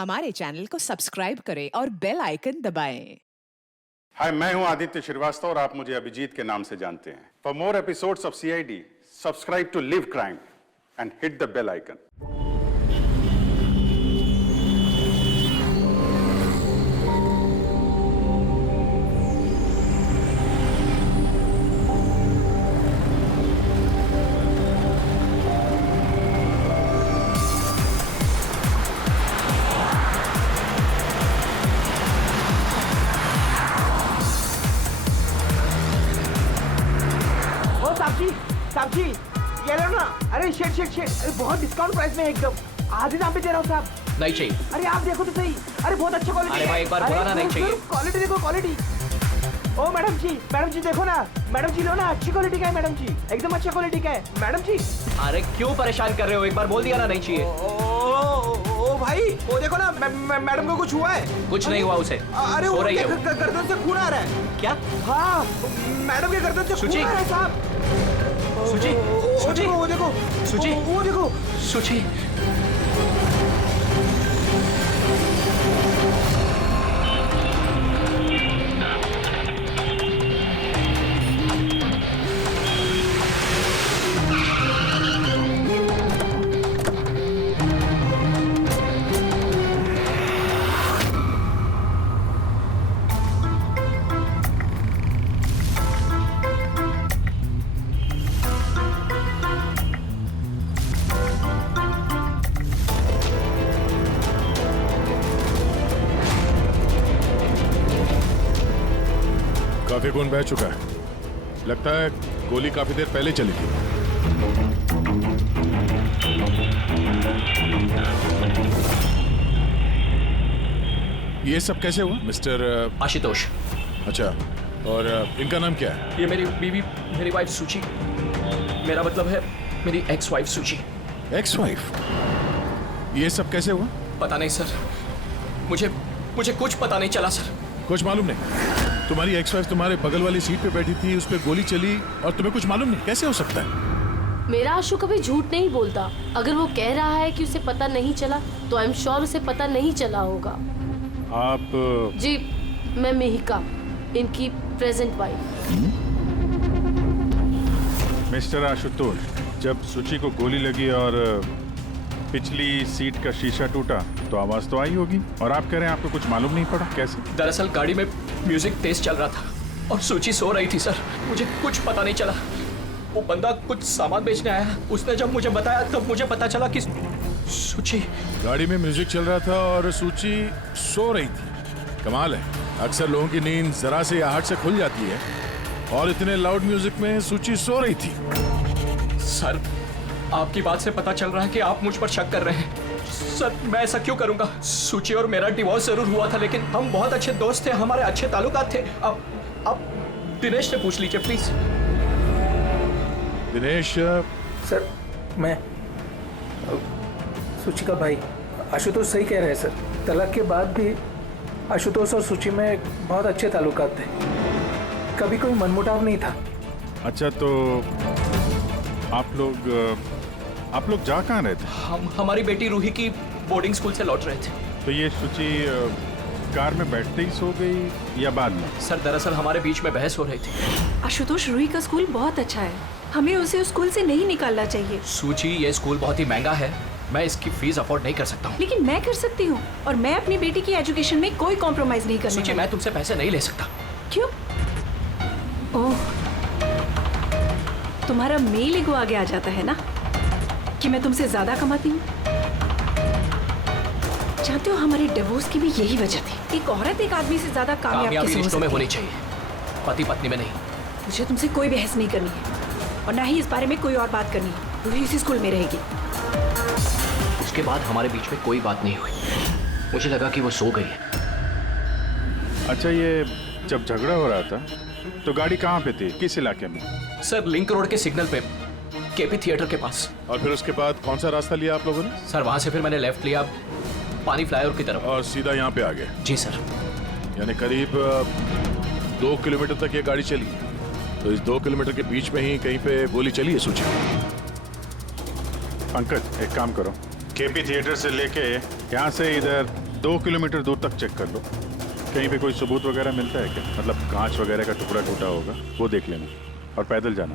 हमारे चैनल को सब्सक्राइब करें और बेल आइकन दबाएं। हाय, मैं हूं आदित्य श्रीवास्तव और आप मुझे अभिजीत के नाम से जानते हैं। For more episodes of CID, subscribe to live crime and hit the bell icon. Sakshi ये लो ना। अरे शेट अरे बहुत डिस्काउंट प्राइस में एकदम आधे दाम पे दे रहा हूँ साहब। नहीं चाहिए। अरे आप देखो तो सही। अरे बहुत अच्छा क्वालिटी है। अरे भाई एक बार बोला ना नहीं चाहिए। क्वालिटी देखो क्वालिटी। ओ मैडम जी देखो ना। मैडम जी लो ना, अच्छी क्वालिटी का है मैडम जी, एकदम अच्छा क्वालिटी का है मैडम जी। अरे क्यों परेशान कर रहे हो, एक बार बोल दिया ना नहीं चाहिए। ओ भाई वो देखो ना, मैडम को कुछ हुआ है। कुछ नहीं हुआ उसे। अरे हो वो रही है वो। गर्दन से खून आ रहा है। क्या? हाँ मैडम के गर्दन से खून आ रहा है साहब। सुची, सुची, वो देखो सुची, वो देखो सुची। काफी खून बह चुका है, लगता है गोली काफी देर पहले चली थी। ये सब कैसे हुआ मिस्टर आशुतोष? अच्छा, और इनका नाम क्या है? ये मेरी बीवी, मेरी वाइफ सुची। मेरा मतलब है मेरी एक्स वाइफ सुची। Ex wife? ये सब कैसे हुआ? पता नहीं सर, मुझे कुछ पता नहीं चला सर। कुछ मालूम नहीं? तुम्हारी एक्स वाइफ तुम्हारे बगल वाली सीट पे बैठी थी, उस पर गोली चली और तुम्हें कुछ मालूम नहीं? कैसे हो सकता है? मेरा आशु कभी झूठ नहीं बोलता। अगर वो कह रहा है कि उसे पता नहीं चला तो आई एम श्योर उसे पता नहीं चला होगा। आप जी, मैं मिहिका, इनकी प्रेजेंट वाइफ। मिस्टर आशुतोष, जब सुची को गोली लगी और पिछली सीट का शीशा टूटा तो आवाज तो आई होगी, और आप कह रहे हैं आपको कुछ मालूम नहीं पड़ा? कैसे? दरअसल गाड़ी में म्यूजिक तेज चल रहा था और सुची सो रही थी सर। मुझे कुछ पता नहीं चला। वो बंदा कुछ सामान बेचने आया, उसने जब मुझे बताया तब मुझे पता चला कि सुची। गाड़ी में म्यूजिक चल रहा था और सूची सो रही थी। कमाल है, अक्सर लोगों की नींद जरा से आहट से खुल जाती है और इतने लाउड म्यूजिक में सूची सो रही थी। सर, आपकी बात से पता चल रहा है कि आप मुझ पर शक कर रहे हैं। सर, मैं ऐसा क्यों करूंगा? सुची और मेरा डिवोर्स जरूर हुआ था, लेकिन हम बहुत अच्छे दोस्त थे, हमारे अच्छे ताल्लुकात थे। अब दिनेश से पूछ लीजिए प्लीज। दिनेश? सर, मैं सुची का भाई। आशुतोष सही कह रहे हैं सर, तलाक के बाद भी आशुतोष और सुची में बहुत अच्छे ताल्लुकात थे, कभी कोई मनमुटाव नहीं था। अच्छा, तो आप लोग जा कहाँ रहे थे? हम हमारी बेटी रूही की बोर्डिंग स्कूल से लौट रहे थे। तो ये सुची कार में बैठते ही सो गई या बाद में? सर, दरअसल हमारे बीच में बहस हो रही थी। आशुतोष, रूही का स्कूल बहुत अच्छा है, हमें उसे उस स्कूल से नहीं निकालना चाहिए। सूची, ये स्कूल बहुत ही महंगा है, मैं इसकी फीस अफोर्ड नहीं कर सकता हूँ। लेकिन मैं कर सकती हूँ, और मैं अपनी बेटी की एजुकेशन में कोई कॉम्प्रोमाइज नहीं करने सूची, वाली। मैं तुमसे पैसे नहीं ले सकता। क्यों? ओह, तुम्हारा मेल ईगो आगे आ जाता है ना कि मैं तुमसे ज्यादा कमाती हूँ। जानते हो, हमारे डिवोर्स की भी यही वजह थी। एक औरत एक आदमी से ज्यादा कामयाब कैसे हो रिश्तों में सकती होनी है? चाहिए, पति पत्नी में नहीं। मुझे तुमसे कोई बहस नहीं करनी है और ना ही इस बारे में कोई और बात करनी है। रूही इसी स्कूल में रहेगी। उसके बाद हमारे बीच में कोई बात नहीं हुई, मुझे लगा कि वो सो गई है। अच्छा, ये जब झगड़ा हो रहा था तो गाड़ी कहाँ पे थी, किस इलाके में? सर, लिंक रोड के सिग्नल पे, केपी थिएटर के पास। और फिर उसके बाद कौन सा रास्ता लिया आप लोगों ने? सर, वहां से फिर मैंने लेफ्ट लिया पानी फ्लाईओवर की तरफ। और सीधा यहाँ पे आ गए? जी सर। यानी करीब 2 किलोमीटर तक ये गाड़ी चली, तो इस 2 किलोमीटर के बीच में ही कहीं पे गोली चली है सूची? पंकज, एक काम करो, केपी थिएटर से लेके यहाँ से इधर 2 किलोमीटर दूर तक चेक कर लो, कहीं पे कोई सबूत वगैरह मिलता है क्या? मतलब कांच वगैरह का टुकड़ा टूटा होगा, वो देख लेना। और पैदल जाना।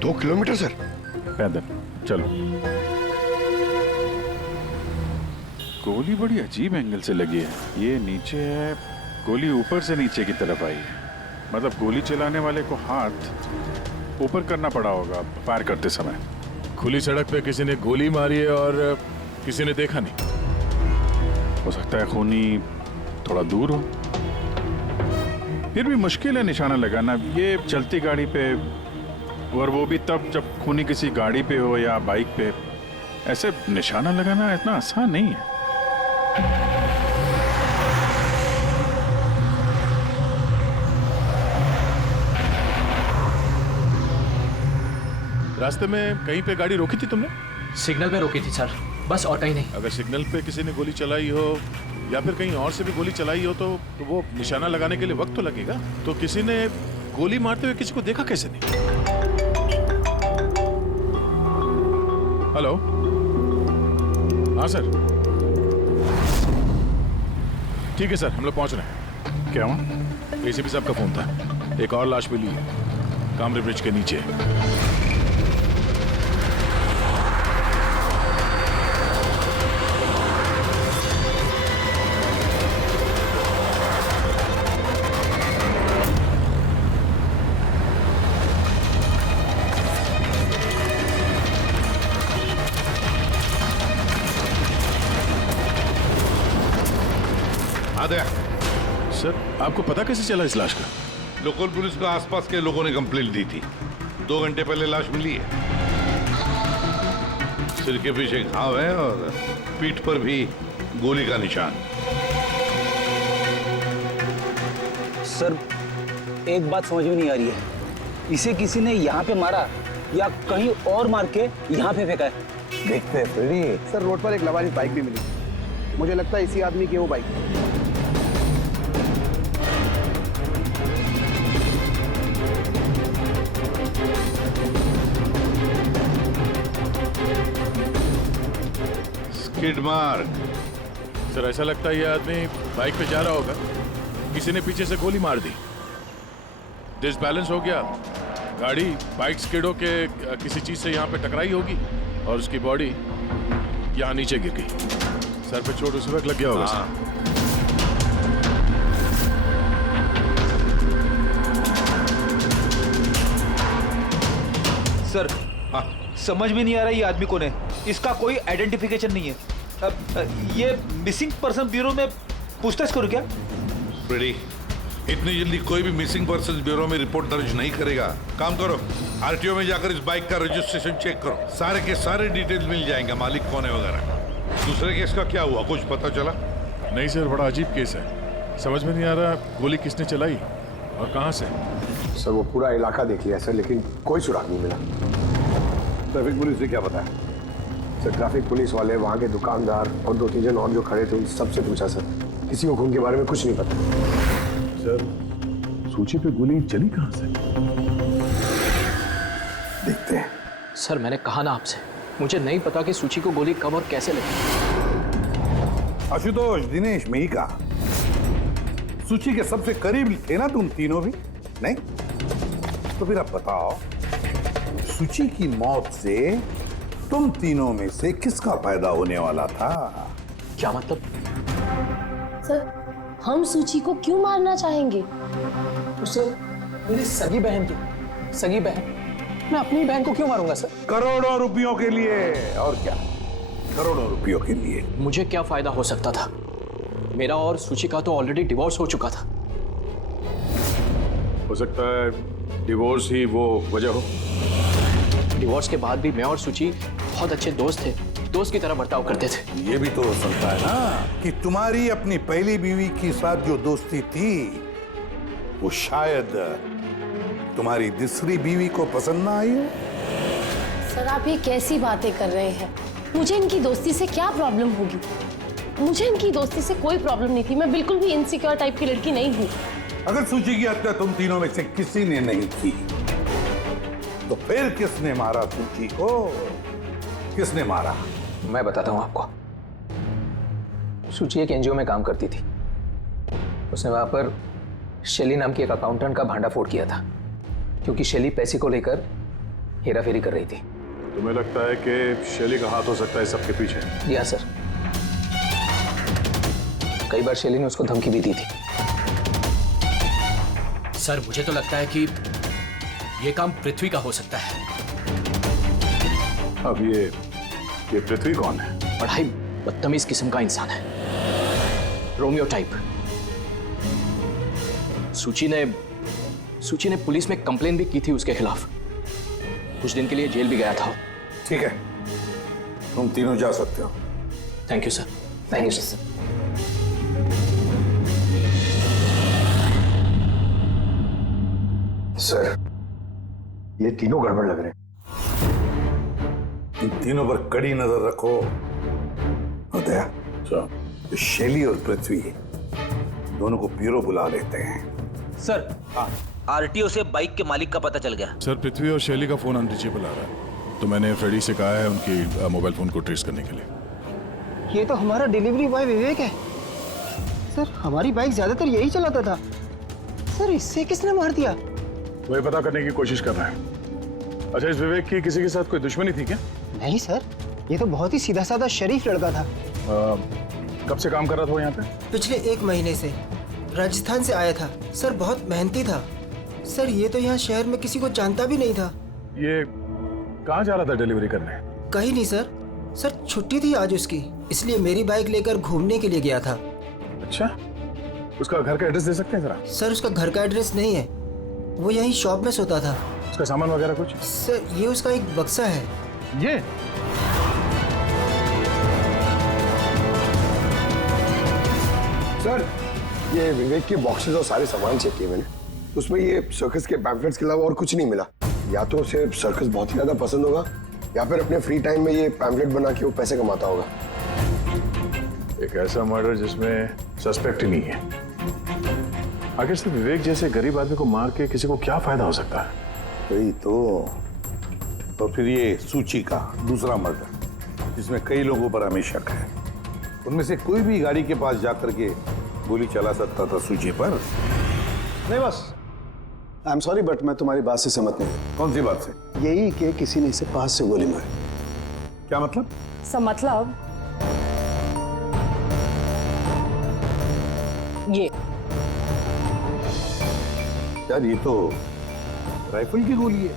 2 किलोमीटर सर? पैदल चलो। गोली बड़ी अजीब एंगल से लगी है, ये नीचे है, गोली ऊपर से नीचे की तरफ आई है। मतलब गोली चलाने वाले को हाथ ऊपर करना पड़ा होगा फायर करते समय। खुली सड़क पे किसी ने गोली मारी है और किसी ने देखा नहीं। हो सकता है खूनी थोड़ा दूर हो, फिर भी मुश्किल है निशाना लगाना ये चलती गाड़ी पे, और वो भी तब जब खूनी किसी गाड़ी पे हो या बाइक पे। ऐसे निशाना लगाना इतना आसान नहीं है। रास्ते में कहीं पे गाड़ी रोकी थी तुमने? सिग्नल पे रोकी थी सर, बस और कहीं नहीं। अगर सिग्नल पे किसी ने गोली चलाई हो या फिर कहीं और से भी गोली चलाई हो तो वो निशाना लगाने के लिए वक्त तो लगेगा। तो किसी ने गोली मारते हुए किसी को देखा कैसे नहीं? हेलो, हाँ सर, ठीक है सर, हम लोग पहुंच रहे हैं। क्या हुआ? एसीपी साहब का फोन था, एक और लाश मिली है कामरे ब्रिज के नीचे। सर, आपको पता कैसे चला इस लाश का? लोकल पुलिस को आसपास के लोगों ने कंप्लेंट दी थी। 2 घंटे पहले लाश मिली है। सिर के पीछे घाव है और पीठ पर भी गोली का निशान। सर, एक बात समझ में नहीं आ रही है, इसे किसी ने यहाँ पे मारा या कहीं और मार के यहाँ पे फेंका है? देखते हैं फ्रेडी। सर, रोड पर एक लवारिस बाइक भी मिली, मुझे लगता है इसी आदमी की वो बाइक। Skid mark. सर, ऐसा लगता है ये आदमी बाइक पे जा रहा होगा, किसी ने पीछे से गोली मार दी, डिसबैलेंस हो गया, गाड़ी बाइक स्किड होके किसी चीज से यहाँ पे टकराई होगी और उसकी बॉडी यहाँ नीचे गिर गई। सर पे चोट उसी वक्त लग गया होगा। सर, समझ में नहीं आ रहा ये आदमी कौन है, इसका कोई आइडेंटिफिकेशन नहीं है। ये मिसिंग पर्सन ब्यूरो में पूछताछ करूं क्या? फ्रेडी, इतनी जल्दी कोई भी मिसिंग पर्सन ब्यूरो में रिपोर्ट दर्ज नहीं करेगा। काम करो, आरटीओ में जाकर इस बाइक का रजिस्ट्रेशन चेक करो, सारे के सारे डिटेल्स मिल जाएंगे, मालिक कौन है वगैरह। दूसरे केस का क्या हुआ, कुछ पता चला? नहीं सर, बड़ा अजीब केस है, समझ में नहीं आ रहा गोली किसने चलाई और कहां से। सर, वो पूरा इलाका देख लिया सर, लेकिन कोई सुराग नहीं मिला। ट्रैफिक पुलिस ने क्या बताया? सर, ट्रैफिक पुलिस वाले, वहाँ के दुकानदार और 2-3 जन और जो खड़े थे उन सबसे पूछा सर, किसी को खून के बारे में कुछ नहीं पता। सर, सूची पे गोली चली कहां से? देखते हैं। सर, मैंने कहा ना आपसे, मुझे नहीं पता कि सूची को गोली कब और कैसे लगी। आशुतोष, दिनेश, मेहिका, सूची के सबसे करीब थे ना तुम तीनों भी? नहीं? तो फिर अब बताओ, सूची की मौत से तुम तीनों में से किसका फायदा होने वाला था? क्या मतलब? सर, हम सूची को क्यों मारना चाहेंगे? तो सर, मेरी सगी बहन थी, सगी बहन, मैं अपनी बहन को क्यों मारूंगा सर? करोड़ों रुपयों के लिए। और क्या? करोड़ों रुपयों के लिए। मुझे क्या फायदा हो सकता था? मेरा और सूची का तो ऑलरेडी डिवोर्स हो चुका था। हो सकता है डिवोर्स ही वो वजह हो। डिवोर्स के बाद भी मैं और सूची बहुत अच्छे दोस्त थे, दोस्त की तरह बर्ताव करते थे। ये भी तो हो सकता है ना कि तुम्हारी अपनी पहली बीवी के साथ जो दोस्ती थी वो शायद तुम्हारी दूसरी बीवी को पसंद ना आई हो। सर, आप ये कैसी बातें कर रहे हैं? मुझे इनकी दोस्ती से क्या प्रॉब्लम होगी? मुझे इनकी दोस्ती से कोई प्रॉब्लम नहीं थी, मैं बिल्कुल भी इनसिक्योर टाइप की लड़की नहीं हूँ। अगर सूची की हत्या तुम तीनों में से किसी ने नहीं की तो फिर किसने मारा सूची को? किसने मारा? मैं बताता हूँ आपको। सूची एक एनजीओ में काम करती थी। उसने वहां पर शैली नाम की एक अकाउंटेंट का भांडाफोड़ किया था, क्योंकि शैली पैसे को लेकर हेराफेरी कर रही थी। तुम्हें लगता है कि शैली का हाथ हो सकता है सबके पीछे? जी हाँ सर, कई बार शैली ने उसको धमकी भी दी थी। सर मुझे तो लगता है कि ये काम पृथ्वी का हो सकता है। अब ये पृथ्वी कौन है? बड़ा ही बदतमीज किस्म का इंसान है, रोमियो टाइप। सूची ने पुलिस में कंप्लेन भी की थी उसके खिलाफ। कुछ दिन के लिए जेल भी गया था। ठीक है, तुम तीनों जा सकते हो। Thank you sir. Thank you sir. Sir, ये तीनों गड़बड़ लग रहे हैं। इन तीनों पर कड़ी नजर रखो। दया, तो शैली और पृथ्वी दोनों को ब्यूरो बुला लेते हैं। सर, आरटीओ से बाइक के मालिक का पता चल गया। सर, पृथ्वी और शैली का फोन अनरीचेबल आ रहा है, तो मैंने फ्रेडी से कहा है उनकी मोबाइल फोन को ट्रेस करने के लिए। ये तो हमारा डिलीवरी बॉय विवेक है। सर, हमारी बाइक ज्यादातर यही चलाता था। सर, इससे किसने मार दिया? वही पता करने की कोशिश कर रहे हैं। अच्छा, इस विवेक की किसी के साथ कोई दुश्मनी थी क्या? नहीं सर, ये तो बहुत ही सीधा साधा शरीफ लड़का था। कब से काम कर रहा था वो यहाँ पे? पिछले 1 महीने से राजस्थान से आया था। सर, बहुत मेहनती था। सर, ये तो यहाँ शहर में किसी को जानता भी नहीं था। ये कहाँ जा रहा था डिलीवरी करने? कहीं नहीं सर। सर, छुट्टी थी आज उसकी, इसलिए मेरी बाइक लेकर घूमने के लिए गया था। अच्छा, उसका घर का एड्रेस दे सकते हैं जरा? सर, उसका घर का एड्रेस नहीं है, वो यहीं शॉप में सोता था। उसका सामान वगैरह कुछ? सर, ये उसका एक बक्सा है। ये सर, ये विवेक के बॉक्सेस और सारे सामान चेक किए मैंने, उसमें ये सर्कस के पैम्फलेट्स के अलावा और कुछ नहीं मिला। या तो उसे सर्कस बहुत ही ज्यादा पसंद होगा, या फिर अपने फ्री टाइम में ये पैम्फलेट बना के वो पैसे कमाता होगा। एक ऐसा मर्डर जिसमें सस्पेक्ट ही नहीं है। आखिर से विवेक जैसे गरीब आदमी को मार के किसी को क्या फायदा हो सकता है? वही तो फिर ये सूची का दूसरा मर्डर, जिसमें कई लोगों पर हमें शक है। उनमें से कोई भी गाड़ी के पास जाकर के गोली चला सकता था सूची पर। नहीं बस, आई एम सॉरी बट मैं तुम्हारी बात से सहमत नहीं हूँ। कौन सी बात से? यही कि किसी ने इसे पास से गोली मारी। क्या मतलब? मतलब ये यार, ये तो राइफल की गोली है।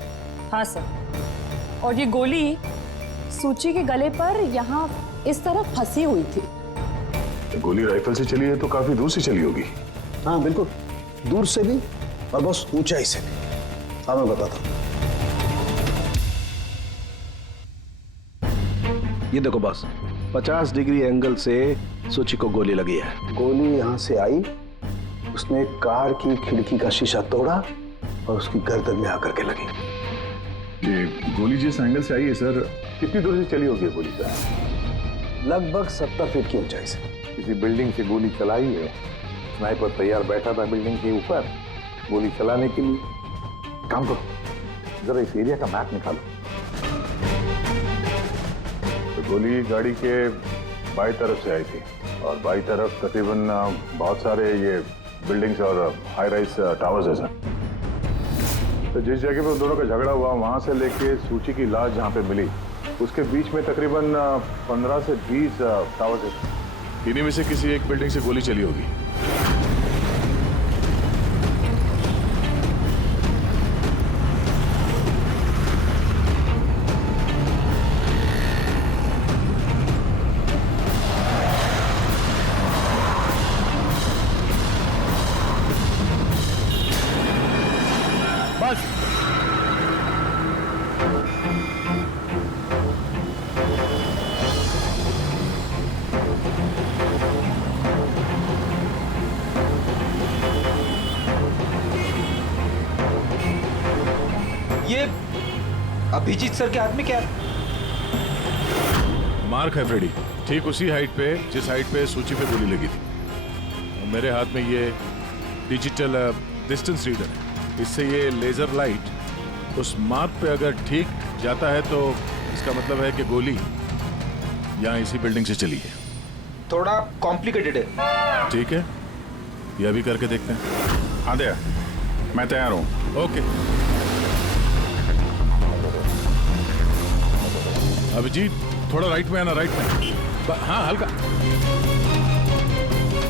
हाँ सर, और ये गोली सूची के गले पर यहाँ इस तरह फंसी हुई थी। गोली राइफल से चली है तो काफी दूर से चली होगी। हाँ बिल्कुल, दूर से भी और बस ऊंचाई से भी। हाँ मैं बताता हूँ। ये देखो बॉस, 50 डिग्री एंगल से सूची को गोली लगी है। गोली यहाँ से आई, उसने कार की खिड़की का शीशा तोड़ा और उसकी गर्दन में आकर के लगी। ये गोली जिस एंगल से आई है सर, कितनी दूर से चली होगी गोली सर? लगभग 70 फीट की ऊंचाई से। किसी बिल्डिंग से गोली चलाई है। स्नाइपर तैयार बैठा था बिल्डिंग के ऊपर गोली चलाने के लिए। काम करो, जरा इस एरिया का मैप निकालो। तो गोली गाड़ी के बाई तरफ से आई थी, और बाई तरफ तकरीबन बहुत सारे ये बिल्डिंग्स और हाई राइज टावर्स है सर। तो जिस जगह पे उन दोनों का झगड़ा हुआ, वहां से लेके सूची की लाश जहां पे मिली, उसके बीच में तकरीबन 15 से 20 टावर्स है। इन्हीं में से किसी एक बिल्डिंग से गोली चली होगी। बस ये अभिजीत सर के हाथ में क्या? मार्क है फ्रेडी, ठीक उसी हाइट पे जिस हाइट पे सूची पे गोली लगी थी। और मेरे हाथ में ये डिजिटल डिस्टेंस रीडर है। इससे ये लेजर लाइट उस मार्क पे अगर ठीक जाता है तो इसका मतलब है कि गोली यहाँ इसी बिल्डिंग से चली है। थोड़ा कॉम्प्लिकेटेड है। ठीक है, ये अभी करके देखते हैं। हाँ दया, मैं तैयार हूँ। ओके। अभिजीत थोड़ा राइट में आना, राइट में। हाँ हल्का,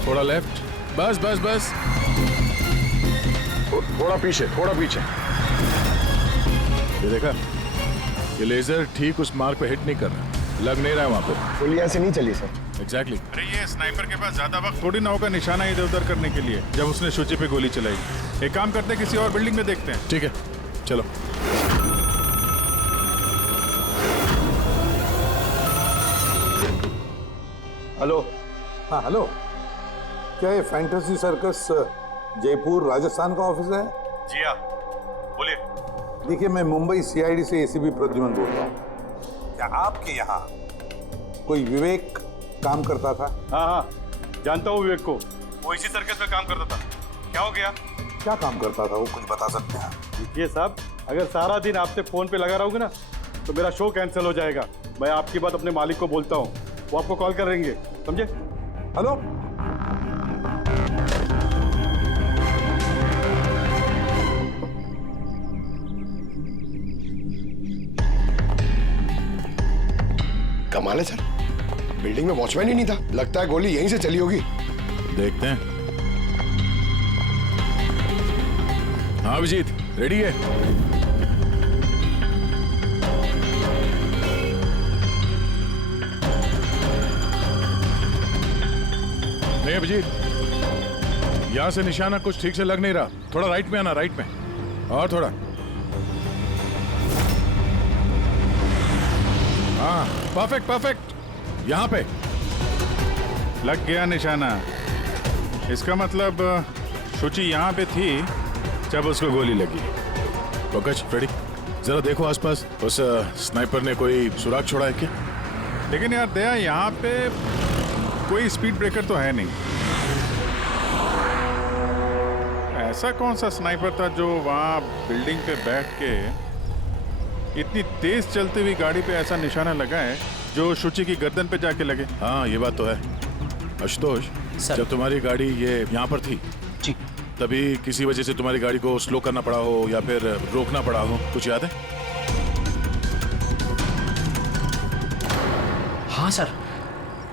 थोड़ा लेफ्ट, बस बस बस। थोड़ा पीछे, थोड़ा पीछे। ये देखा, ये लेजर ठीक उस मार्क पे हिट नहीं कर रहा, लग नहीं रहा है वहां पे। गोली यहाँ से नहीं चली सर। एग्जैक्टली। अरे ये स्नाइपर के पास ज्यादा वक्त थोड़ी ना होगा निशाना इधर उधर करने के लिए, जब उसने शुचि पे गोली चलाई। एक काम करते हैं, किसी और बिल्डिंग में देखते हैं। ठीक है, चलो। हेलो। हाँ हेलो, क्या ये फैंटेसी सर्कस जयपुर राजस्थान का ऑफिस है? जी हाँ, बोलिए। देखिए, मैं मुंबई सीआईडी से एसीपी प्रद्युमन बोल रहा हूँ। क्या आपके यहाँ कोई विवेक काम करता था? हाँ हाँ, जानता हूँ विवेक को, वो इसी सर्कस में काम करता था। क्या हो गया? क्या काम करता था वो, कुछ बता सकते हैं? देखिए साहब, अगर सारा दिन आपसे फोन पे लगा रहूंगा ना तो मेरा शो कैंसिल हो जाएगा। मैं आपकी बात अपने मालिक को बोलता हूँ, वो आपको कॉल करेंगे, समझे? हेलो। कमाल है सर, बिल्डिंग में वॉचमैन ही नहीं था। लगता है गोली यहीं से चली होगी। देखते हैं। हाँ अभिजीत, रेडी है? नहीं अभिजीत, यहां से निशाना कुछ ठीक से लग नहीं रहा। थोड़ा राइट में आना, राइट में, और थोड़ा। हाँ परफेक्ट परफेक्ट, यहां पे लग गया निशाना। इसका मतलब शुचि यहाँ पे थी जब उसको गोली लगी। पंकज, फ्रेडी, जरा देखो आसपास, उस स्नाइपर ने कोई सुराग छोड़ा है क्या? लेकिन यार दया, यहाँ पे कोई स्पीड ब्रेकर तो है नहीं। ऐसा कौन सा स्नाइपर था जो वहाँ बिल्डिंग पे बैठ के इतनी तेज चलती हुई गाड़ी पे ऐसा निशाना लगाए जो शुचि की गर्दन पे जाके लगे? हाँ ये बात तो है। आशुतोष, जब तुम्हारी गाड़ी ये यहाँ पर थी जी, तभी किसी वजह से तुम्हारी गाड़ी को स्लो करना पड़ा हो या फिर रोकना पड़ा हो, कुछ याद है? हाँ सर,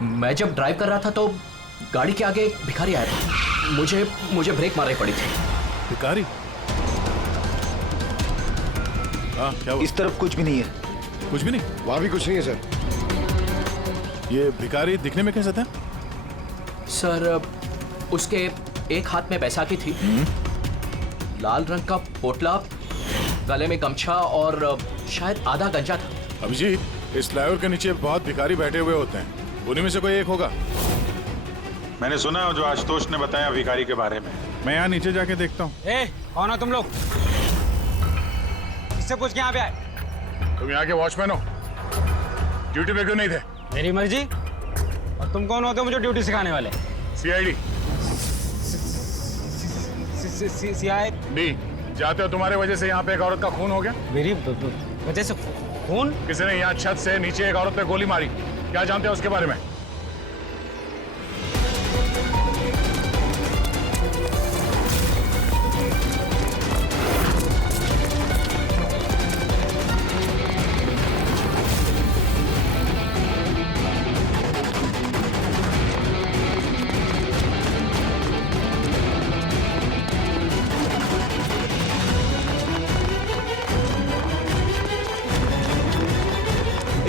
मैं जब ड्राइव कर रहा था तो गाड़ी के आगे एक भिखारी आया था। मुझे ब्रेक मारनी पड़ी थी। भिखारी? हाँ क्या हुआ? इस तरफ कुछ भी नहीं है। कुछ भी नहीं? वहां भी कुछ नहीं है सर। ये भिखारी दिखने में कैसा था? सर, उसके एक हाथ में बैसाखी थी, लाल रंग का पोटला, गले में गमछा और शायद आधा गंजा था। अभिजीत, इस फ्लाईओवर के नीचे बहुत भिखारी बैठे हुए होते हैं, उन्हीं में से कोई एक होगा। मैंने सुना जो आशुतोष ने बताया भिखारी के बारे में। मैं यहाँ नीचे जाके देखता हूँ। कौन हो तुम लोग? इससे पूछ के यहाँ पे आए? तुम यहाँ के वॉचमैन हो? ड्यूटी पे क्यों नहीं थे? मेरी मर्जी। और तुम कौन होते हो मुझे ड्यूटी सिखाने वाले? सीआईडी। सीआईडी? जाते हो, तुम्हारे वजह से यहाँ पे एक औरत का खून हो गया। मेरी वजह से खून? किसी ने यहाँ छत से नीचे एक औरत पे गोली मारी, क्या जानते हो उसके बारे में?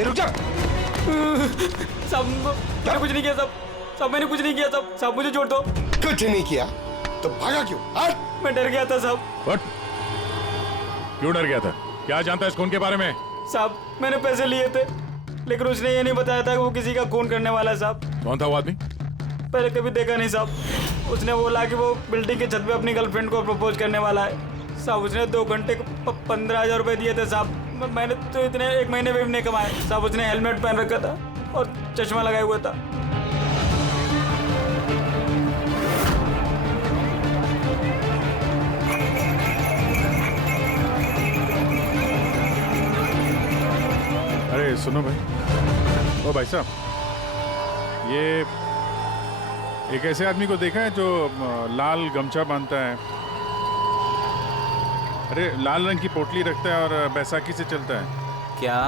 रुक जा। सब मैंने कुछ नहीं किया, सब मैंने कुछ नहीं किया, सब मुझे छोड़ दो। कुछ नहीं किया तो भागा क्यों? मैं डर गया था साहब। What? क्यों डर गया था? क्या जानता है इस खून के बारे में? साहब मैंने पैसे लिए थे, लेकिन उसने ये नहीं बताया था कि वो किसी का खून करने वाला है साहब। कौन था वो आदमी? पहले कभी देखा नहीं साहब। उसने बोला कि वो बिल्डिंग की छत पे अपनी गर्लफ्रेंड को प्रपोज करने वाला है साहब। उसने 2 घंटे को 15,000 रुपए दिए थे साहब। मैंने तो इतने 1 महीने में भी नहीं कमाए साहब। उसने हेलमेट पहन रखा था और चश्मा लगाए हुआ था। अरे सुनो भाई, ओ भाई साहब, ये एक ऐसे आदमी को देखा है जो लाल गमछा बांधता है, अरे लाल रंग की पोटली रखता है और बैसाखी से चलता है। क्या?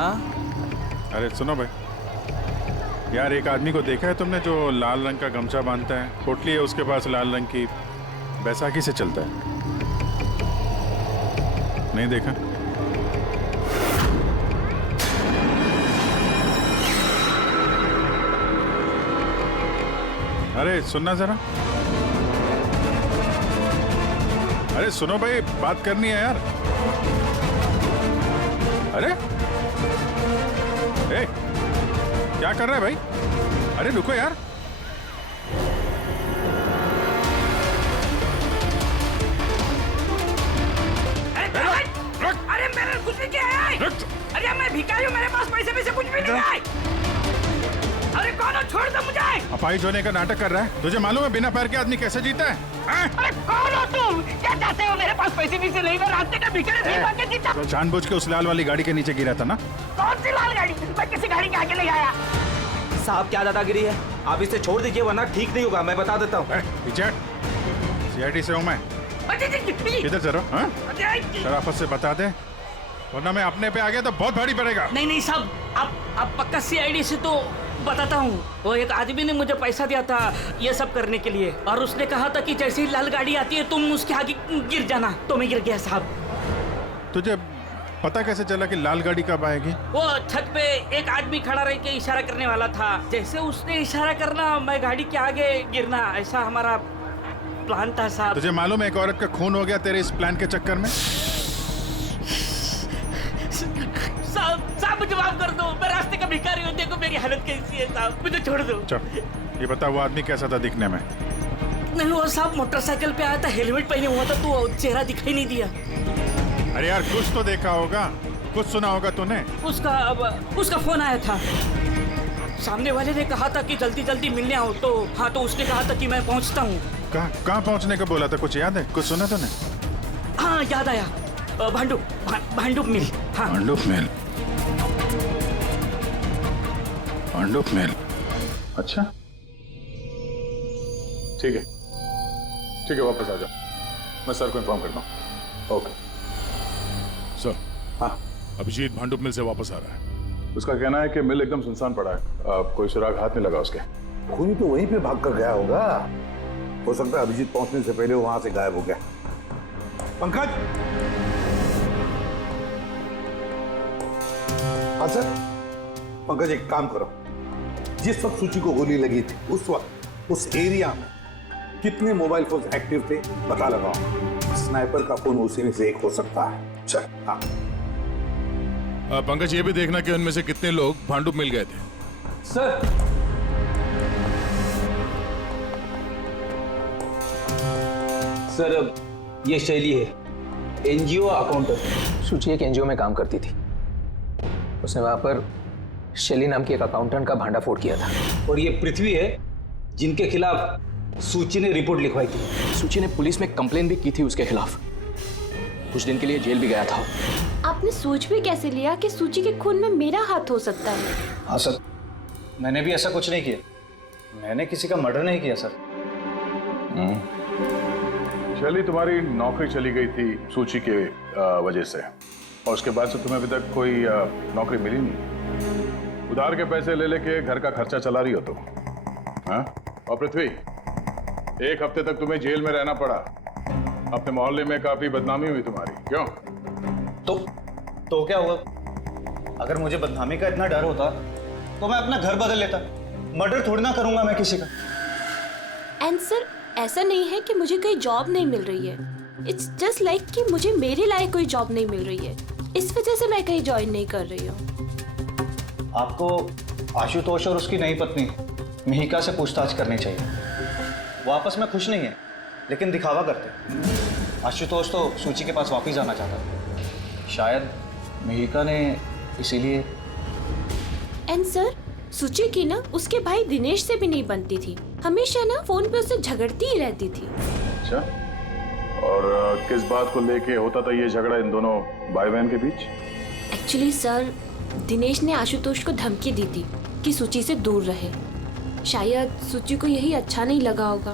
अरे सुनो भाई यार, एक आदमी को देखा है तुमने जो लाल रंग का गमछा बांधता है, पोटली है उसके पास लाल रंग की, बैसाखी से चलता है? नहीं देखा? अरे सुनना जरा, अरे सुनो भाई, बात करनी है यार। अरे ए, क्या कर रहा है भाई? अरे रुको यार। अरे मेरे कुछ नहीं किया है। अरे मैं भिखारी हूँ, मेरे पास पैसे कुछ भी नहीं है। अरे कौन हो? छोड़ दो मुझे। अपाहिज होने का नाटक कर रहा है। तुझे मालूम है बिना पैर के आदमी कैसे जीता है? अरे कौन हो तुम? क्या चाहते हो? मेरे पास पैसे नहीं मैं रास्ते का भिखारी नहीं बन के जीता। तो जानबूझ के उस लाल वाली गाड़ी के नीचे गिरा था ना? कौन सी लाल गाड़ी? मैं किसी गाड़ी के आगे नहीं आया। साहब क्या दादागिरी है, आप इसे छोड़ दीजिए वरना ठीक नहीं होगा, मैं बता देता हूँ। CID से हूँ मैं। किधर जरा? शराफत से बता दे, वरना मैं अपने पे आ गया तो बहुत भारी पड़ेगा। नहीं साहब, आप पक्का CID से तो बताता हूँ। वो एक आदमी ने मुझे पैसा दिया था ये सब करने के लिए, और उसने कहा था कि जैसे ही लाल गाड़ी आती है तुम उसके आगे गिर जाना। तो मैं गिर गया साहब। तुझे पता कैसे चला कि लाल गाड़ी कब आएगी? वो छत पे एक आदमी खड़ा रह के इशारा करने वाला था, जैसे उसने इशारा करना मैं गाड़ी के आगे गिरना, ऐसा हमारा प्लान था साहब। तुझे मालूम है एक औरत का खून हो गया तेरे इस प्लान के चक्कर में? साहब मुझे माफ कर दो, मैं रास्ते का भिखारी हूँ, देखो मेरी हालत कैसी है साहब, मुझे छोड़ दो। चल ये बता, वो आदमी कैसा था दिखने में? नहीं वो साहब मोटरसाइकिल पे आया था, हेलमेट पहने हुआ था, तो चेहरा दिखाई नहीं दिया। अरे यार कुछ तो देखा होगा, कुछ सुना होगा तूने? उसका फोन आया था, सामने वाले ने कहा था कि जल्दी जल्दी मिलने आओ। तो हाँ, तो उसने कहा था कि मैं पहुंचता हूँ। कहाँ पहुंचने का बोला था? कुछ याद है? कुछ सुना तूने? हाँ याद आया, भांडुप मिल। हाँ भांडुप मिल। अच्छा ठीक है वापस आ जाओ, मैं सर को इन्फॉर्म करता हूँ। Okay sir. हाँ, अभिजीत भांडुप मिल से वापस आ रहा है। उसका कहना है कि मिल एकदम सुनसान पड़ा है, कोई सुराग हाथ नहीं लगा उसके। खूनी तो वहीं पे भाग कर गया होगा, हो सकता है अभिजीत पहुंचने से पहले वहां से गायब हो गया। पंकज। हाँ सर। पंकज एक काम करो, जिस वक्त सूची को गोली लगी थी उस वक्त उस एरिया में कितने मोबाइल फोन एक्टिव थे पता लगाओ। स्नाइपर का फोन उसी में से एक हो सकता है। चल। हाँ पंकज ये भी देखना कि उनमें से कितने लोग भांडुप मिल गए थे। सर सर ये शैली है, NGO अकाउंटेंट। सूची एक NGO में काम करती थी, उसने वहां पर शैली नाम की एक अकाउंटेंट का भांडाफोड़ किया था। और ये पृथ्वी है जिनके खिलाफ सूची ने रिपोर्ट लिखवाई थी। सूची ने पुलिस में कंप्लेन भी की थी उसके खिलाफ, कुछ दिन के लिए जेल भी गया था। आपने सोच भी कैसे लिया कि सूची के खून में मेरा हाथ हो सकता है? हाँ सर, मैंने भी ऐसा कुछ नहीं किया, मैंने किसी का मर्डर नहीं किया सर। शैली तुम्हारी नौकरी चली गई थी सूची के वजह से, और उसके बाद से तुम्हें अभी तक कोई नौकरी मिली नहीं। उधार के पैसे ले लेके घर का खर्चा चला रही हो तुम। हाँ? और पृथ्वी, एक हफ्ते तक तुम्हें जेल में रहना पड़ा, अपने मोहल्ले में काफी बदनामी हुई तुम्हारी। क्यों? तो क्या हुआ? अगर मुझे बदनामी का इतना डर होता तो मैं अपना घर बदल लेता, मर्डर थोड़ी ना करूंगा मैं किसी का। एंड सर ऐसा नहीं है कि मुझे कोई जॉब नहीं मिल रही है, इट्स जस्ट लाइक कि मुझे मेरे लायक कोई जॉब नहीं मिल रही है, इस वजह से मैं कहीं ज्वाइन नहीं कर रही हूँ। आपको आशुतोष और उसकी नई पत्नी मिहिका से पूछताछ करनी चाहिए। वो आपस में खुश नहीं है लेकिन दिखावा करते। आशुतोष तो सूची के पास वापस जाना चाहता था, शायद मिहिका ने इसीलिए। एंड सर सूची की ना उसके भाई दिनेश से भी नहीं बनती थी, हमेशा ना फोन पे उससे झगड़ती ही रहती थी। अच्छा, और किस बात को लेके होता था ये झगड़ा इन दोनों भाई बहन के बीच? एक्चुअली सर दिनेश ने आशुतोष को धमकी दी थी कि सूची से दूर रहे, शायद सुची को यही अच्छा नहीं लगा होगा।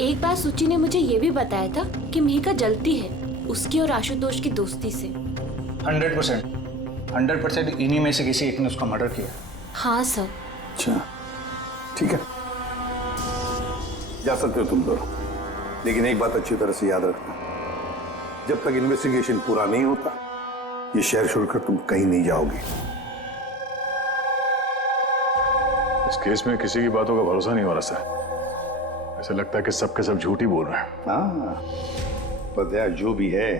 एक बार सुची ने मुझे ये भी बताया था कि मिहिका जलती है उसकी और आशुतोष की दोस्ती से। 100% इन्हीं में से किसी एक ने उसका मर्डर किया। हाँ सर। अच्छा ठीक है, जा सकते हो तुम दोनों, लेकिन एक बात अच्छी तरह से याद रखना, जब तक इन्वेस्टिगेशन पूरा नहीं होता ये शहर छोड़कर तुम कहीं नहीं जाओगे। इस केस में किसी की बातों का भरोसा नहीं हो रहा सर। ऐसा लगता है कि सब के सब झूठ ही बोल रहे हैं। हाँ, पर यार जो भी है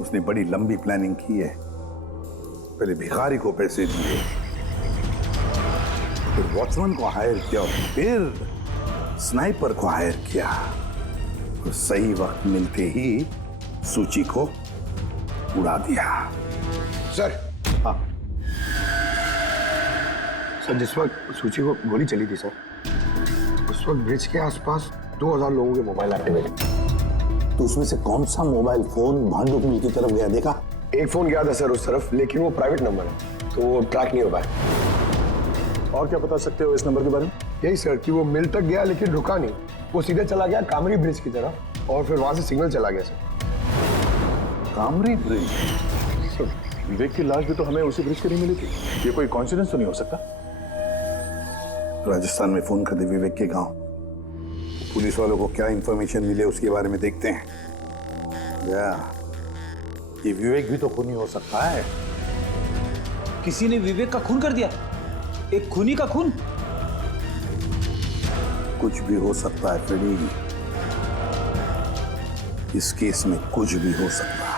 उसने बड़ी लंबी प्लानिंग की है। पहले भिखारी को पैसे दिए, फिर वॉचमैन को हायर किया, फिर स्नाइपर को हायर किया, और सही वक्त मिलते ही सूची को उड़ा दिया। सर। हाँ सर, जिस वक्त सूची को गोली चली थी सर, उस वक्त ब्रिज के आसपास 2000 लोगों के मोबाइल एक्टिवेट थे। तो उसमें से कौन सा मोबाइल फोन भांडुप मिल की तरफ गया देखा? एक फोन गया था सर उस तरफ, लेकिन वो प्राइवेट नंबर है तो वो ट्रैक नहीं हो पाया। और क्या बता सकते हो इस नंबर के बारे में? यही सर कि वो मिल तक गया लेकिन रुका नहीं, वो सीधे चला गया कामरी ब्रिज की तरफ और फिर वहां से सिग्नल चला गया सर। कामरी ब्रिज? विवेक की लाश भी तो हमें उसी ब्रिज के नहीं मिली थी। ये कोई कॉन्सिडेंस तो नहीं हो सकता? राजस्थान में फोन कर दे विवेक के गांव, पुलिस वालों को क्या इंफॉर्मेशन मिले उसके बारे में देखते हैं। ये विवेक भी तो खूनी हो सकता है। किसी ने विवेक का खून कर दिया? एक खूनी का खून? कुछ भी हो सकता है फ्रेडी, इस केस में कुछ भी हो सकता है।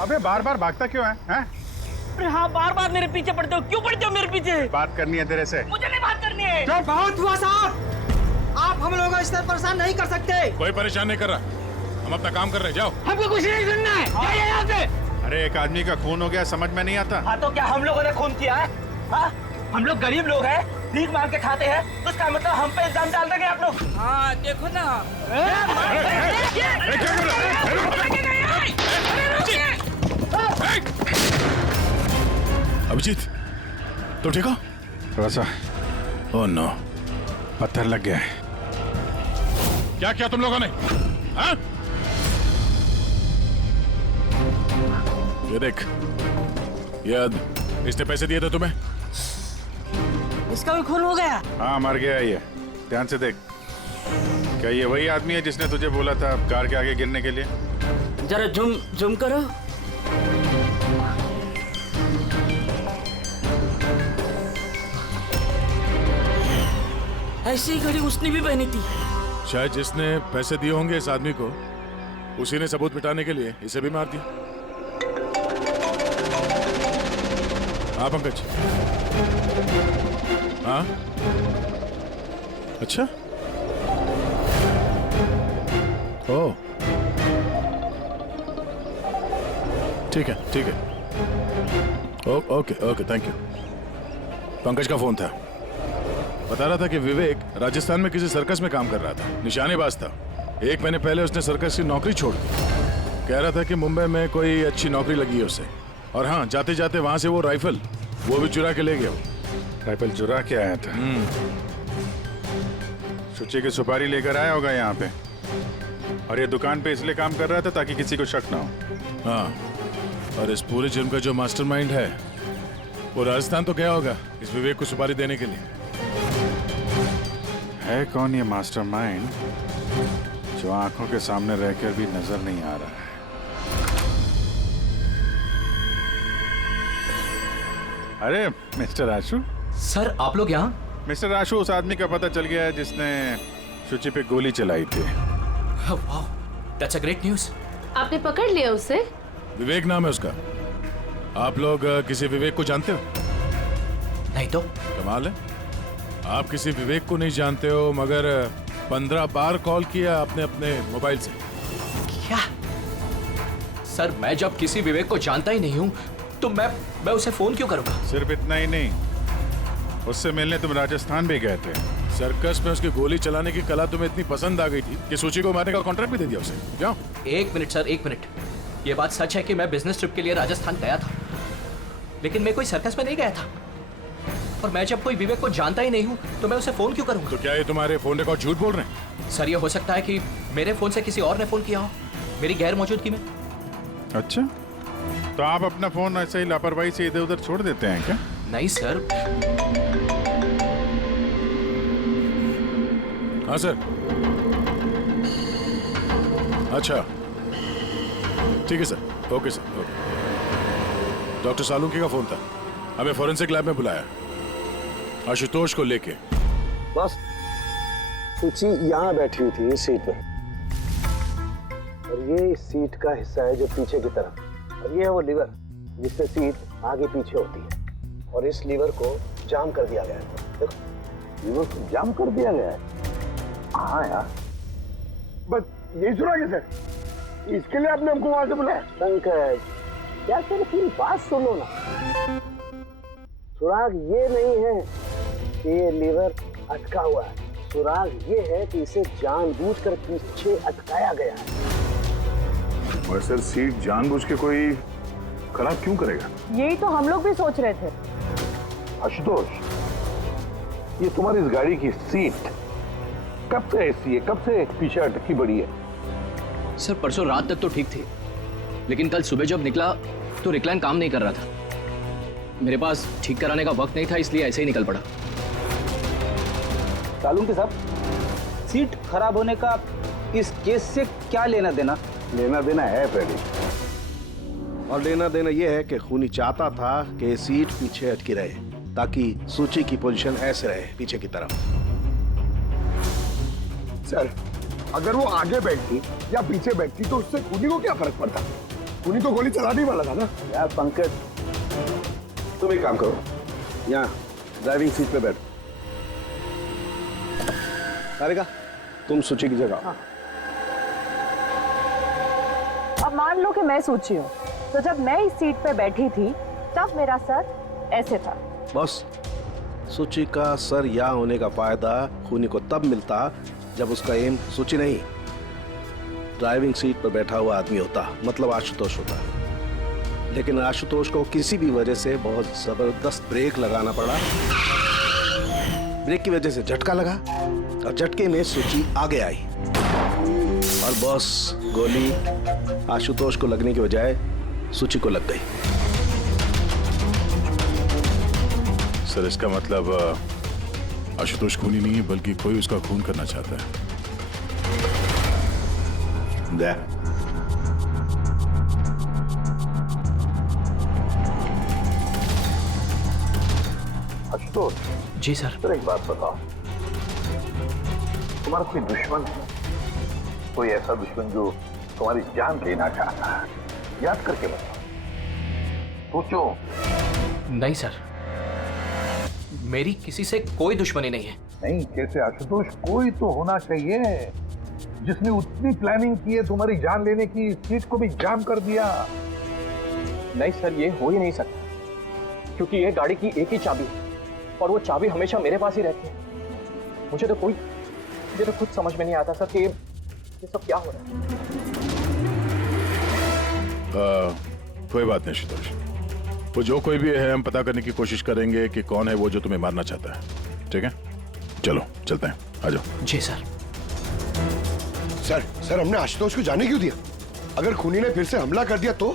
अबे बार बार भागता क्यों है? हैं? अरे हाँ, बार बार मेरे पीछे पड़ते हो, क्यों पड़ते हो मेरे पीछे? बात करनी है तेरे से। मुझे नहीं बात करनी है। जो बहुत हुआ साहब, आप हम लोगों को इस तरह परेशान नहीं कर सकते। कोई परेशान नहीं कर रहा, हम अपना काम कर रहे हैं, जाओ। हमको कुछ नहीं सुनना है, जाइए यहाँ से। अरे एक आदमी का खून हो गया, समझ में नहीं आता। हाँ तो क्या हम लोगों ने खून किया है? हाँ, हम लोग गरीब लोग हैं, भीख मांग के खाते हैं, तो उसका मतलब हम पे इल्जाम डाल देंगे आप लोग? हाँ देखो ना। अभिजीत, तो ठीक हो? थोड़ा सा ओह नो, पत्थर लग गया है। क्या किया तुम लोगों ने? हाँ? ये देख, इसने पैसे दिए थे तुम्हें? इसका भी खून हो गया? हाँ मर गया है ये, ध्यान से देख। क्या ये वही आदमी है जिसने तुझे बोला था कार के आगे गिरने के लिए? जरा जूम करो। ऐसी घड़ी उसने भी पहनी थी। शायद जिसने पैसे दिए होंगे इस आदमी को, उसी ने सबूत मिटाने के लिए इसे भी मार दिया। हाँ पंकज। हाँ अच्छा, ओह ठीक है ठीक है, okay okay thank you. Pankaj का फोन था, बता रहा था कि विवेक राजस्थान में किसी सर्कस में काम कर रहा था, निशानेबाज था। 1 महीने पहले उसने सर्कस की नौकरी छोड़ दी। कह रहा था कि मुंबई में कोई अच्छी नौकरी लगी है उसे, और हाँ जाते जाते वहां से वो राइफल वो भी चुरा के ले गया। राइफल चुरा के आया था? सुची की सुपारी लेकर आया होगा यहाँ पे, और ये दुकान पे इसलिए काम कर रहा था ताकि किसी को शक ना हो। हाँ, और इस पूरे जुर्म का जो मास्टरमाइंड है वो राजस्थान तो गया होगा इस विवेक को सुपारी देने के लिए। है कौन ये मास्टरमाइंड जो आंखों के सामने रहकर भी नजर नहीं आ रहा है? अरे मिस्टर आशु। सर आप लोग यहाँ? मिस्टर आशु, उस आदमी का पता चल गया है जिसने शुचि पे गोली चलाई थी। वाह, दैट्स अ ग्रेट न्यूज़। आपने पकड़ लिया उसे? विवेक नाम है उसका। आप लोग किसी विवेक को जानते हो? नहीं तो। कमाल है, आप किसी विवेक को नहीं जानते हो, मगर 15 बार कॉल किया आपने अपने मोबाइल से। क्या? सर मैं जब किसी विवेक को जानता ही नहीं हूँ तो मैं उसे फोन क्यों करूंगा? सिर्फ इतना ही नहीं, उससे मिलने तुम राजस्थान भी गए थे। सर्कस में उसकी गोली चलाने की कला तुम्हें इतनी पसंद आ गई थी कि सूची को मारने का कॉन्ट्रैक्ट भी दे दिया उसे। क्या? एक मिनट सर, एक मिनट। ये बात सच है कि मैं बिजनेस ट्रिप के लिए राजस्थान गया था, लेकिन मैं कोई सर्कस में नहीं गया था। और मैं जब कोई विवेक को जानता ही नहीं हूँ तो मैं उसे फोन क्यों करूंगा? तो क्या ये तुम्हारे फोन रिकॉर्ड झूठ बोल रहे हैं? सर ये हो सकता है कि मेरे फोन से किसी और ने फोन किया हो मेरी गैर मौजूदगी में। अच्छा, तो आप अपना फोन ऐसे ही लापरवाही से इधर उधर छोड़ देते हैं क्या? नहीं सर। हाँ सर। अच्छा ठीक है sir, okay sir, okay. Doctor Salunkhe का फोन था, हमें फॉरेंसिक लैब में बुलाया आशुतोष को लेके। बस सूची यहाँ बैठी हुई थी इस सीट पे, और ये इस सीट का हिस्सा है जो पीछे की तरफ, और ये है वो लीवर जिससे सीट आगे पीछे होती है, और इस लीवर को जाम कर दिया गया है। देखो लीवर को जाम कर दिया गया है। हाँ यार, बस यही सुना क्या सर? इसके लिए आपने हमको वहां से बुलाया? पंकज क्या तेरी पूरी बात सुनो ना। सुराग ये नहीं है कि ये लीवर अटका हुआ है, सुराग ये है कि इसे जानबूझकर पीछे अटकाया गया है। और सर सीट जानबूझ के कोई खराब क्यों करेगा? यही तो हम लोग भी सोच रहे थे। आशुतोष, ये तुम्हारी इस गाड़ी की सीट कब से ऐसी है, कब से पीछे अटकी पड़ी है? सर परसों रात तक तो ठीक थी, लेकिन कल सुबह जब निकला तो रिक्लाइन काम नहीं कर रहा था। मेरे पास ठीक कराने का वक्त नहीं था, इसलिए ऐसे ही निकल पड़ा। सालुंकी साहब, सीट खराब होने का इस केस से क्या लेना देना? लेना देना है पहले, और लेना देना यह है कि खूनी चाहता था कि सीट पीछे अटकी रहे ताकि सूची की पोजीशन ऐसे रहे पीछे की तरफ। सर अगर वो आगे बैठती या पीछे बैठती तो उससे खूनी को क्या फर्क पड़ता? खूनी तो गोली चलाने वाला था ना। यार पंकज, तुम एक काम करो, यहाँ ड्राइविंग सीट पे बैठ। सारिका तुम सूची की जगह। हाँ। अब मान लो कि मैं सूची हूँ, तो जब मैं इस सीट पे बैठी थी तब मेरा सर ऐसे था। बस सूची का सर यहाँ होने का फायदा खूनी को तब मिलता जब उसका एम सूची नहीं ड्राइविंग सीट पर बैठा हुआ आदमी होता, मतलब आशुतोष होता। लेकिन आशुतोष को किसी भी वजह से बहुत जबरदस्त ब्रेक लगाना पड़ा। ब्रेक की वजह से झटका लगा और झटके में सूची आगे आई और बॉस गोली आशुतोष को लगने की बजाय सूची को लग गई। सर इसका मतलब आशुतोष खूनी नहीं है, बल्कि कोई उसका खून करना चाहता है। आशुतोष जी सर। सर एक बात बताओ, तुम्हारा कोई दुश्मन है? कोई ऐसा दुश्मन जो तुम्हारी जान लेना चाहता है? याद करके बताओ, सोचो। नहीं सर, मेरी किसी से कोई दुश्मनी नहीं है। नहीं कैसे आशुतोष, कोई तो होना चाहिए जिसने उतनी प्लानिंग की है तुम्हारी जान लेने की, सीट को भी जाम कर दिया। नहीं सर, ये हो ही नहीं सकता, क्योंकि ये गाड़ी की एक ही चाबी है और वो चाबी हमेशा मेरे पास ही रहती है। मुझे तो खुद समझ में नहीं आता सर कि ये सब क्या हो रहा है। कोई बात नहीं आशुतोष, वो जो कोई भी है हम पता करने की कोशिश करेंगे कि कौन है वो जो तुम्हें मारना चाहता है। ठीक है, चलो चलते हैं, आ जाओ। जी सर। सर हमने आशुतोष को जाने क्यों दिया? अगर खूनी ने फिर से हमला कर दिया तो?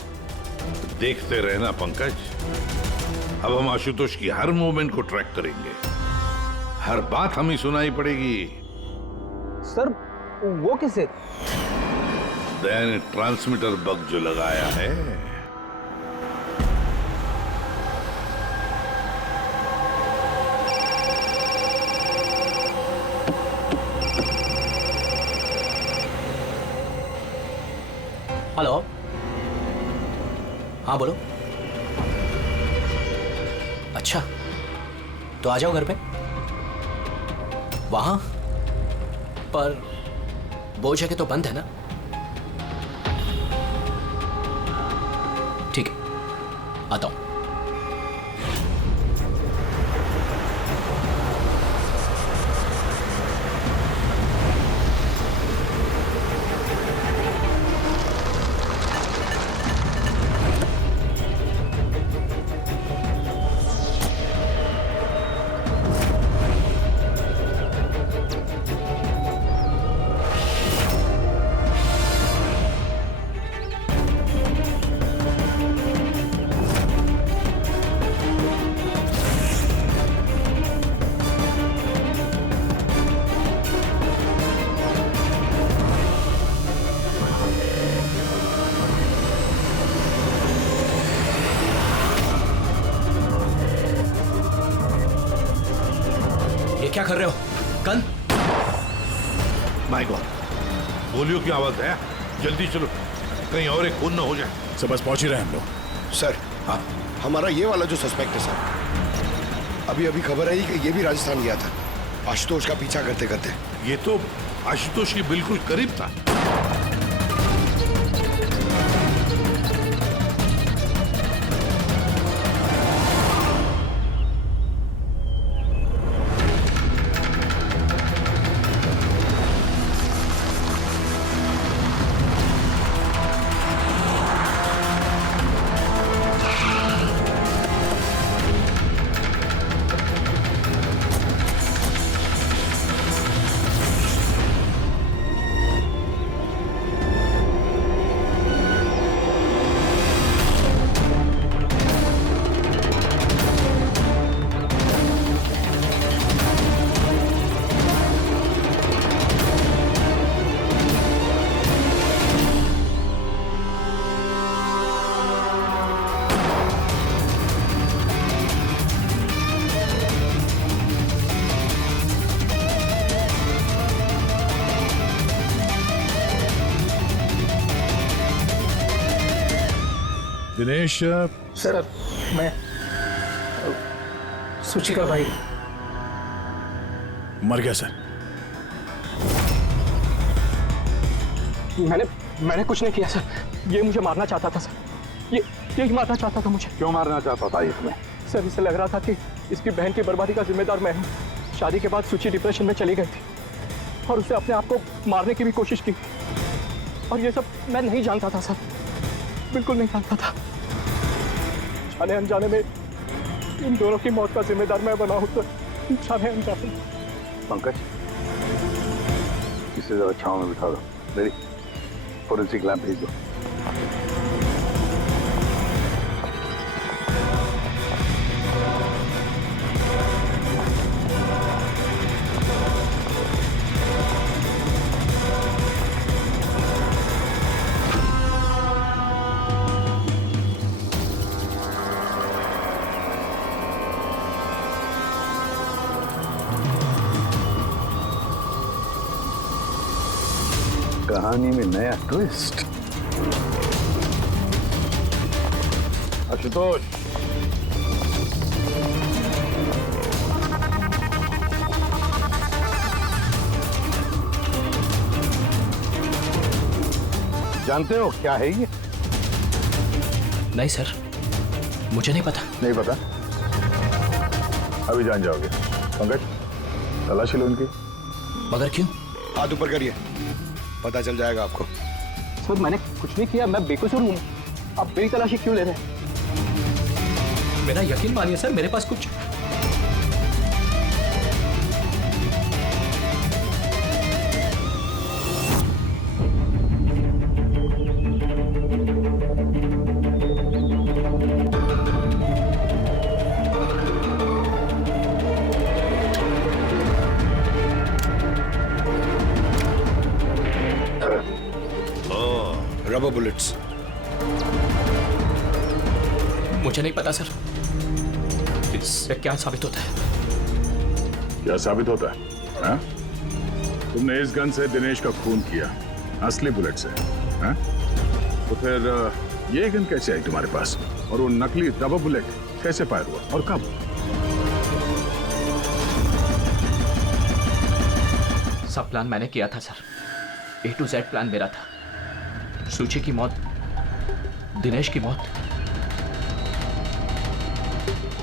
देखते रहना पंकज, अब हम आशुतोष की हर मूवमेंट को ट्रैक करेंगे, हर बात हमें सुनाई पड़ेगी। सर वो किसे? दया ने ट्रांसमीटर बग जो लगाया है। हेलो, हाँ बोलो। अच्छा तो आ जाओ घर पे। वहां पर वो जगह तो बंद है ना? आता हूं। क्या कर रहे हो? गन? माय गॉड, गोलियों की आवाज है। जल्दी चलो, कहीं और एक खून न हो जाए। सब बस पहुंच ही रहे हैं हम लोग। सर, हाँ, हमारा ये वाला जो सस्पेक्ट है सर, अभी अभी खबर आई कि ये भी राजस्थान गया था आशुतोष का पीछा करते करते। ये तो आशुतोष के बिल्कुल करीब था। दिनेश सर, मैं सुची का भाई मर गया सर। मैंने कुछ नहीं किया सर। ये मुझे मारना चाहता था सर। ये मारना चाहता था मुझे। क्यों मारना चाहता था ये तुम्हें? सर, इसे लग रहा था कि इसकी बहन की बर्बादी का जिम्मेदार मैं हूँ। शादी के बाद सुची डिप्रेशन में चली गई थी और उसने अपने आप को मारने की भी कोशिश की। और ये सब मैं नहीं जानता था सर, बिल्कुल नहीं जानता था। जाने अनजाने में इन दोनों की मौत का जिम्मेदार मैं बना हूं। तो जाने अनजाने। पंकज, इसे जरा छांव में बिठा दो। मेरी फोरेंसिक लैब भेज दो। कहानी में नया ट्विस्ट। आशुतोष, जानते हो क्या है ये? नहीं सर, मुझे नहीं पता। नहीं पता? अभी जान जाओगे। पंकज, तलाशी लो इनकी। मगर क्यों? हाथ ऊपर करिए, पता चल जाएगा आपको। सर, मैंने कुछ नहीं किया, मैं बेकसूर हूँ। आप मेरी तलाशी क्यों ले रहे हैं? मेरा यकीन मानिए सर, मेरे पास कुछ रबर बुलेट्स। मुझे नहीं पता सर, इससे क्या साबित होता है? क्या साबित होता है? हा? तुमने इस गन से दिनेश का खून किया, असली बुलेट से। हा? तो फिर ये गन कैसे आई तुम्हारे पास? और वो नकली रबर बुलेट कैसे फायर हुआ और कब? सब प्लान मैंने किया था sir. A to Z plan मेरा था। सूची की मौत, दिनेश की मौत,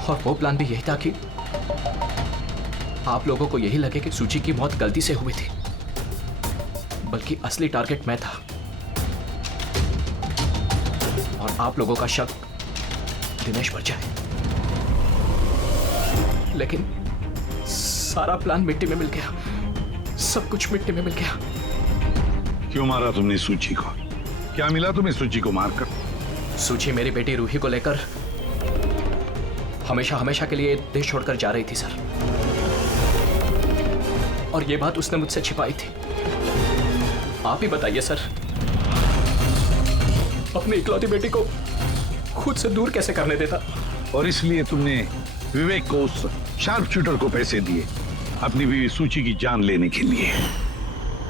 और वो प्लान भी यही था कि आप लोगों को यही लगे कि सूची की मौत गलती से हुई थी, बल्कि असली टारगेट मैं था और आप लोगों का शक दिनेश पर जाए। लेकिन सारा प्लान मिट्टी में मिल गया, सब कुछ मिट्टी में मिल गया। क्यों मारा तुमने सूची को? क्या मिला तुम्हें सूची को मारकर? सूची मेरी बेटी रूही को लेकर हमेशा हमेशा के लिए देश छोड़कर जा रही थी सर, और ये बात उसने मुझसे छिपाई थी। आप ही बताइए सर, अपनी इकलौती बेटी को खुद से दूर कैसे करने देता? और इसलिए तुमने विवेक को, उस शार्प शूटर को पैसे दिए अपनी बीवी सूची की जान लेने के लिए,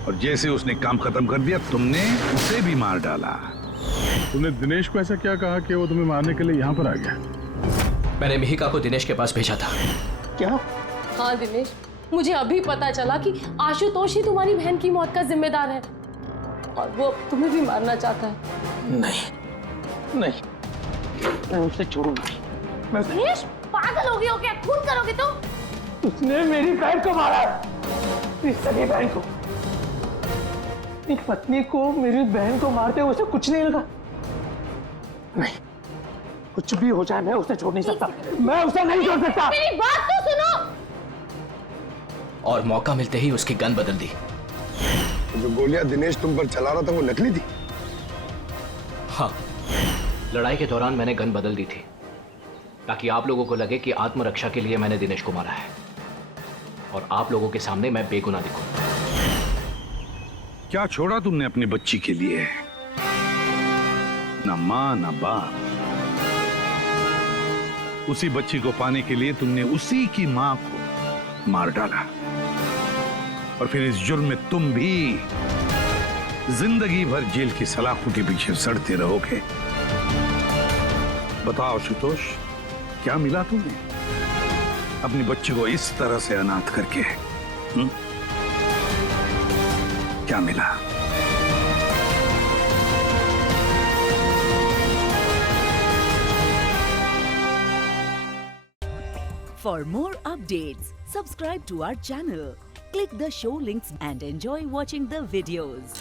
और जैसे उसने काम खत्म कर दिया तुमने उसे भी मार डाला। तुमने दिनेश को ऐसा क्या कहा कि वो तुम्हें मारने के लिए यहाँ पर आ गया? मैंने मिहिका को दिनेश के पास भेजा था। क्या? हाँ दिनेश, मुझे अभी पता चला कि आशुतोष ही तुम्हारी बहन की मौत का जिम्मेदार है और वो तुम्हें भी मारना चाहता है। नहीं नहीं, मैं उसे छोड़ूंगा। दिनेश, पागल हो गए हो क्या? खून करोगे तुम? उसने मेरी बहन को मारा, मेरी सगी बहन को। एक पत्नी को मेरी बहन को मारते हुए उसे कुछ नहीं लगा। नहीं, कुछ भी हो जाए मैं उसे छोड़ नहीं सकता, मैं उसे नहीं छोड़ सकता। मेरी बात तो सुनो। और मौका मिलते ही उसकी गन बदल दी। जो गोलियां दिनेश तुम पर चला रहा था वो नकली थी? हाँ, लड़ाई के दौरान मैंने गन बदल दी थी ताकि आप लोगों को लगे कि आत्मरक्षा के लिए मैंने दिनेश को मारा है और आप लोगों के सामने मैं बेगुनाह दिखूं। क्या छोड़ा तुमने अपनी बच्ची के लिए? ना मां ना बाप। उसी बच्ची को पाने के लिए तुमने उसी की मां को मार डाला, और फिर इस जुर्म में तुम भी जिंदगी भर जेल की सलाखों के पीछे सड़ते रहोगे। बताओ आशुतोष, क्या मिला तुम्हें अपनी बच्ची को इस तरह से अनाथ करके? क्या मिला? For more updates, subscribe to our channel, click the show links and enjoy watching the videos.